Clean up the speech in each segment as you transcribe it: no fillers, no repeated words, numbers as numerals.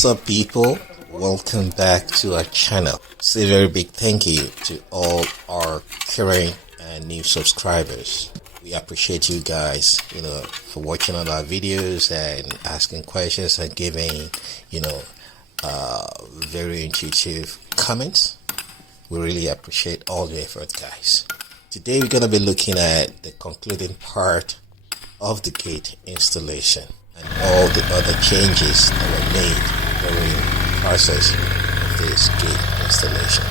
What's up, people? Welcome back to our channel. Say a very big thank you to all our current and new subscribers. We appreciate you guys, for watching all our videos and asking questions and giving, very intuitive comments. We really appreciate all your effort, guys. Today we're going to be looking at the concluding part of the gate installation and all the other changes that were made during the process of this gate installation.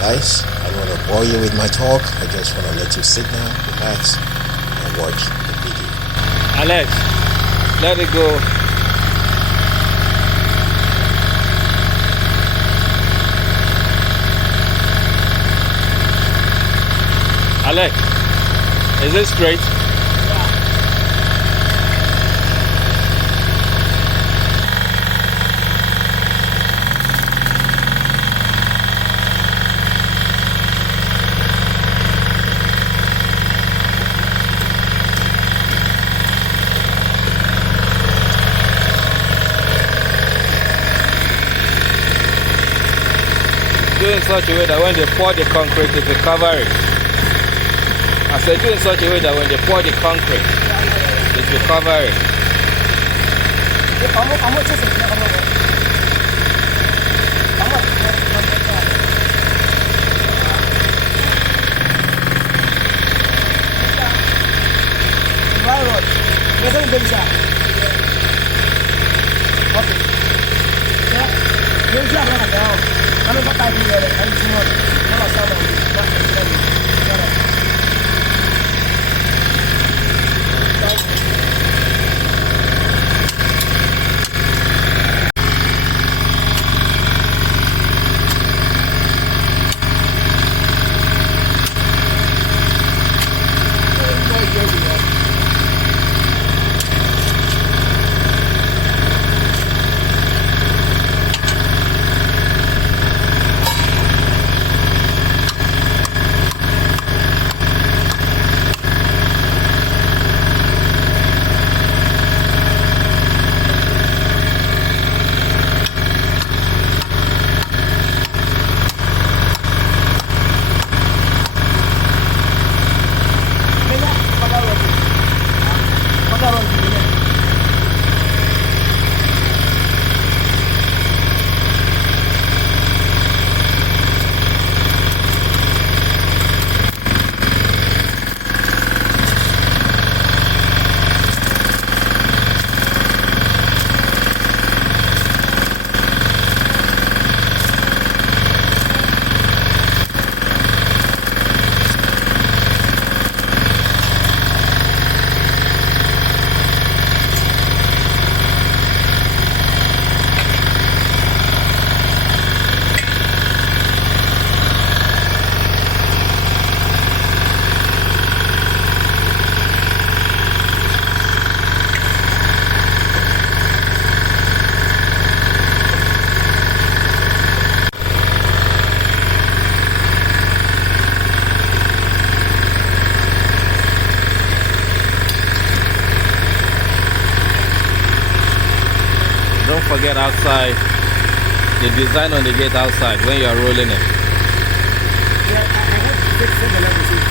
Guys, I don't want to bore you with my talk. I just want to let you sit down, relax, and watch the video. Alex, let it go. Alex, is it straight? Do in such a way that when they pour the concrete, it will cover it. I said, do in such a way that when they pour the concrete, it will cover it. Don't forget outside, the design on the gate outside when you are rolling it. Yeah, I have to fix it and everything.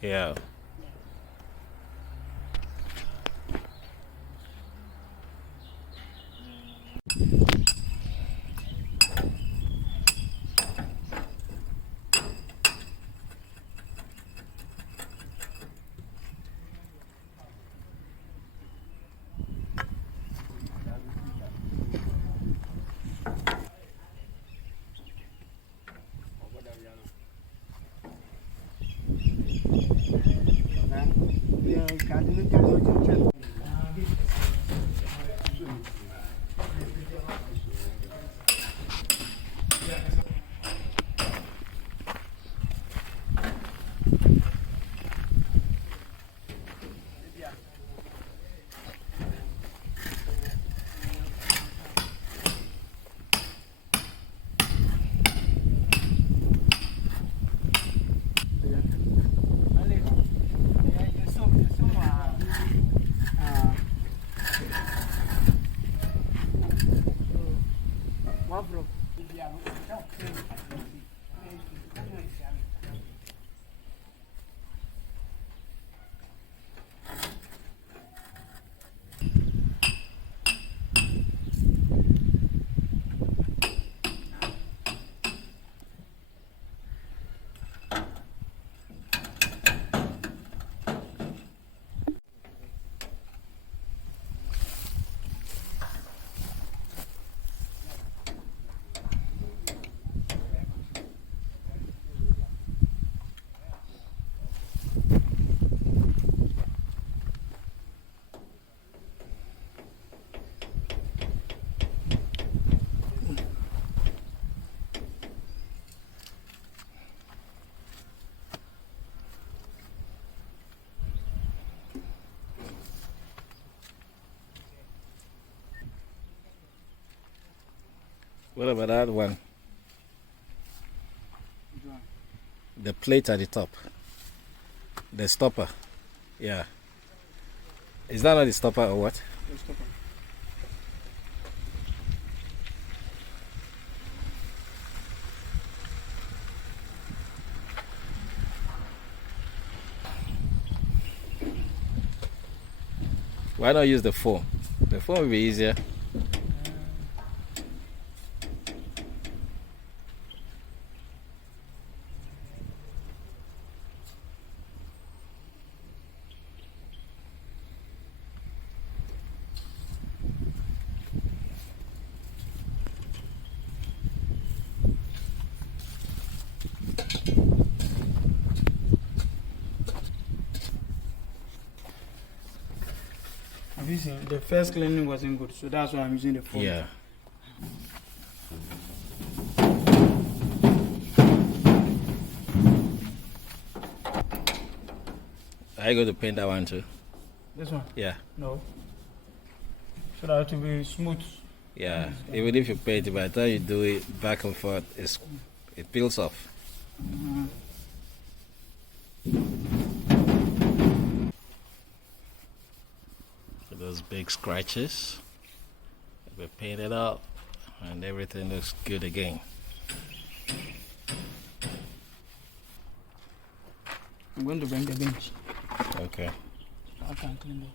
Yeah. What about that one? The plate at the top. The stopper. Yeah. Is that not the stopper or what? The stopper. Why not use the foam? The foam will be easier. The first cleaning wasn't good, so that's why I'm using the foam. Yeah. Are you going to paint that one too? This one? Yeah. No. So that to be smooth. Yeah. Even if you paint it, by the time you do it back and forth, it peels off. So those big scratches, we paint it up, and everything looks good again. I'm going to bring the bench. Okay. I can clean it.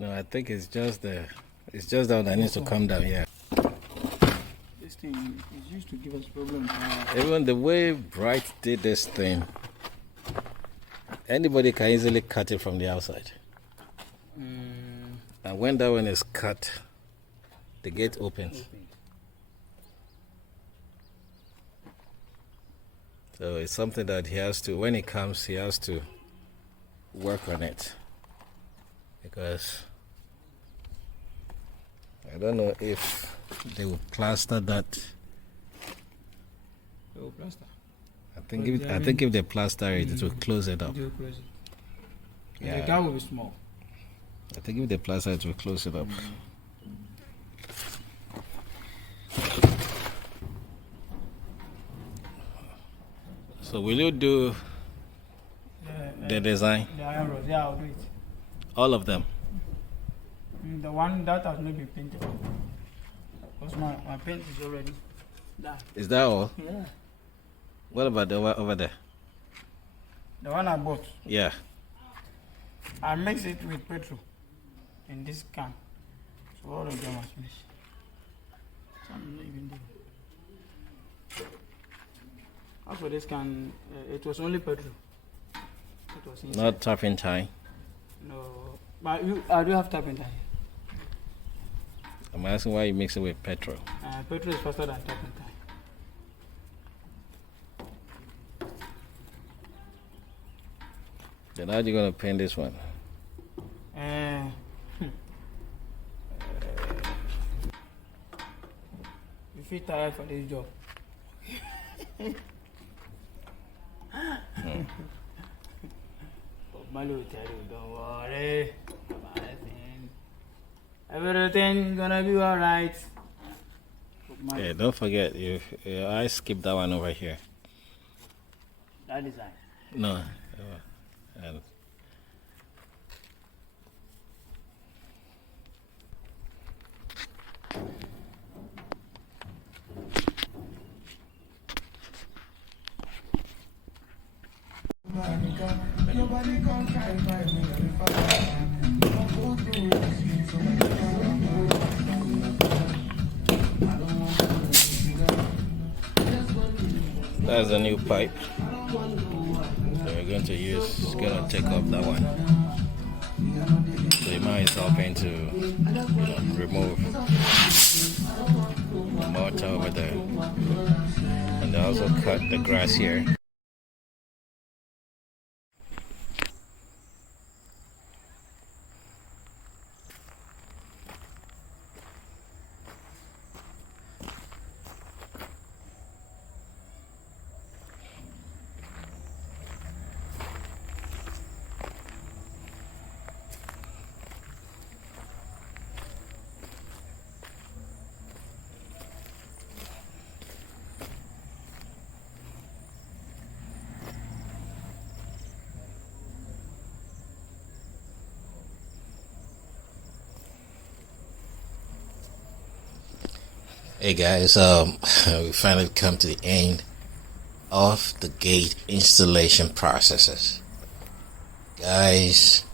No, I think it's just that one needs to come down. Yeah. This thing is used to give us problems. Even the way Bright did this thing, anybody can easily cut it from the outside. And when that one is cut, the gate opens. So it's something that he has to, when he comes, he has to work on it. Because I don't know if they will plaster that. They will plaster. I think if they plaster it, it will close it up. They will close it. Yeah. The car will be small. I think if they plaster it, will close it up. So will you do the design? The iron rods, yeah, I'll do it. All of them? The one that has not been painted. Because my paint is already done. Is that all? Yeah. What about the one over there? The one I bought. Yeah. I mix it with petrol in this can. So all of them was mixed. Some not even there. As for this can, it was only petrol. It was inside. Not turpentine. No, but I do have turpentine. I'm asking why you mix it with petrol. Petrol is faster than turpentine. Then how are you gonna paint this one? You feel tired for this job. Malu will tell you, don't worry about anything. Everything gonna be alright. Yeah, don't forget, I skipped that one over here. That design. No. And that's a new pipe. So we're going to use, it's going to take off that one. So you might helping to remove the mortar over there. And they also cut the grass here. Hey guys, we finally come to the end of the gate installation processes. Guys,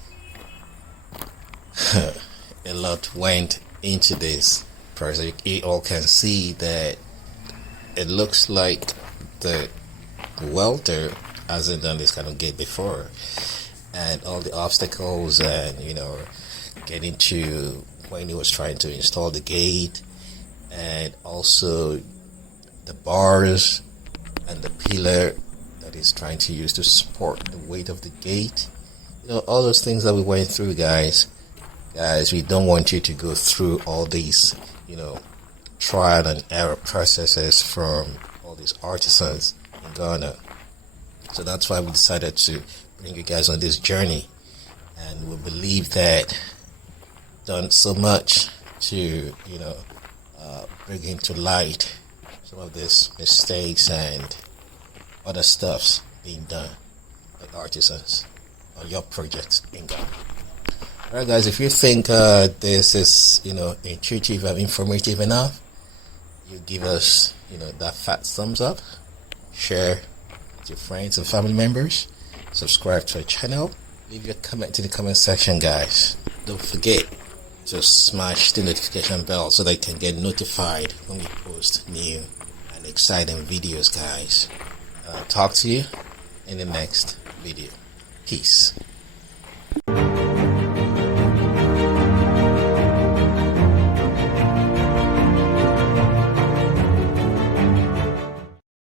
a lot went into this project. You all can see that it looks like the welder hasn't done this kind of gate before, and all the obstacles and getting to when he was trying to install the gate, and also the bars and the pillar that he's trying to use to support the weight of the gate. All those things that we went through, guys, we don't want you to go through all these, trial and error processes from all these artisans in Ghana. So that's why we decided to bring you guys on this journey, and we believe that done so much to, bring into light some of these mistakes and other stuffs being done by artisans on your projects in Ghana. Alright guys, if you think this is intuitive and informative enough, you give us that fat thumbs up, share with your friends and family members, subscribe to our channel, leave your comment in the comment section, guys. Don't forget to smash the notification bell so that you can get notified when we post new and exciting videos, guys. Talk to you in the next video. Peace.